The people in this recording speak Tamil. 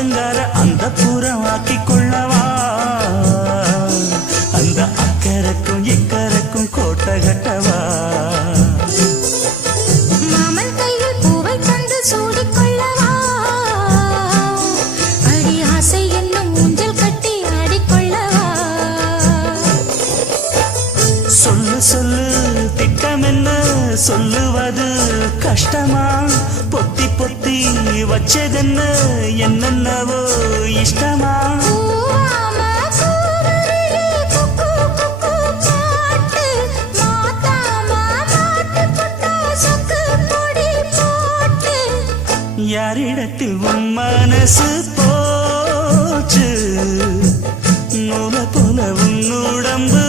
ஆத்தங்கார அந்த புறம் ஆக்கிக் கொள்ளவா அந்த அக்கறைக்கும் இக்கரைக்கும் கோட்டை கட்டவா மாமன் கையில் பூவை தந்து சூடிக்கொள்ளவா அடி ஆசை என்னும் ஊஞ்சல் கட்டி ஆடிக்கொள்ளவா சொல்லு சொல்லு திட்டம் என்ன சொல்லுவது கஷ்டமா பொத்தி பொத்தி வச்சதென்ன என்னென்னவோ இஷ்டமா பூவாம கூவருளி குக்கு குக்கு பாட்டு மாத்தாம மாட்டு புட்டா சொக்கு பொடி போட்டு யாரிடத்தில் உன் மனசு போச்சு நூல போல உன் உடம்பு